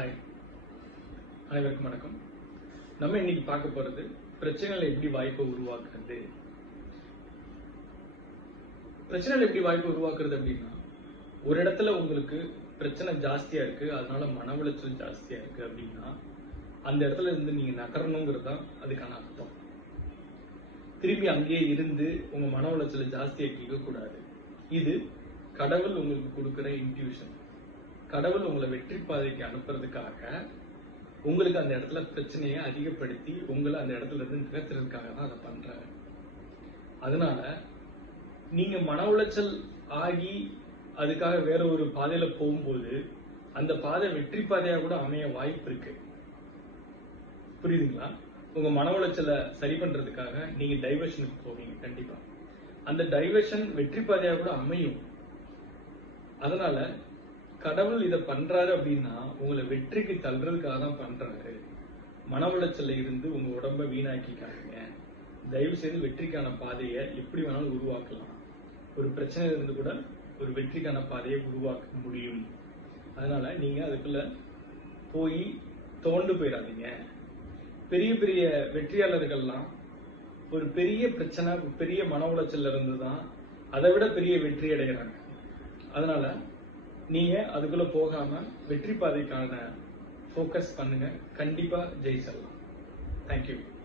Hi, அனைவருக்கும் வணக்கம். நம்ம இன்னைக்கு பார்க்க போறது பிரச்சனைகளை எப்படி வாய்ப்பை உருவாக்குறது. பிரச்சனைகள் எப்படி வாய்ப்பை உருவாக்குறது அப்படின்னா, ஒரு இடத்துல உங்களுக்கு பிரச்சனை ஜாஸ்தியா இருக்கு, அதனால மன உளைச்சல் ஜாஸ்தியா இருக்கு அப்படின்னா அந்த இடத்துல இருந்து நீங்க நகரணுங்கிறது தான் அதுக்கான அர்த்தம். திரும்பி அங்கேயே இருந்து உங்க மன உளைச்சலை ஜாஸ்தியாக்கிக்க கூடாது. இது கடவுள் உங்களுக்கு கொடுக்கிற இன்ட்யூஷன். கடவுள் உங்களை வெற்றி பாதைக்கு அனுப்புறதுக்காக உங்களுக்கு அந்த இடத்துல பிரச்சனையை அதிகப்படுத்தி உங்களை அந்த இடத்துல இருந்து நிகழ்த்துறதுக்காக தான் அதை பண்றாரு. அதனால நீங்க மன உளைச்சல் ஆகி அதுக்காக வேற ஒரு பாதையில போகும்போது அந்த பாதை வெற்றி பாதையா கூட அமைய வாய்ப்பு இருக்கு. புரியுதுங்களா? உங்க மன உளைச்சலை சரி பண்றதுக்காக நீங்க டைவர்ஷனுக்கு போவீங்க. கண்டிப்பா அந்த டைவர்ஷன் வெற்றி பாதையா கூட அமையும். அதனால கடவுள் இதை பண்றாரு அப்படின்னா உங்களை வெற்றிக்கு தள்ளுறதுக்காக தான் பண்றாரு. மன உளைச்சல்ல இருந்து உங்க உடம்ப வீணாக்கிக்காருங்க. தயவு செய்து வெற்றிக்கான பாதையை எப்படி வேணாலும் உருவாக்கலாம். ஒரு பிரச்சனையில இருந்து கூட ஒரு வெற்றிக்கான பாதையை உருவாக்க முடியும். அதனால நீங்க அதுக்குள்ள போய் தோண்டு போயிடாதீங்க. பெரிய பெரிய வெற்றியாளர்கள்லாம் ஒரு பெரிய பிரச்சனை, பெரிய மன உளைச்சல்ல இருந்து தான் அதை விட பெரிய வெற்றி அடைகிறாங்க. அதனால நீங்க அதுக்குள்ள போகாம வெற்றி பாதைக்கான ஃபோக்கஸ் பண்ணுங்க. கண்டிப்பா ஜெயிச்சிடலாம். தேங்க்யூ.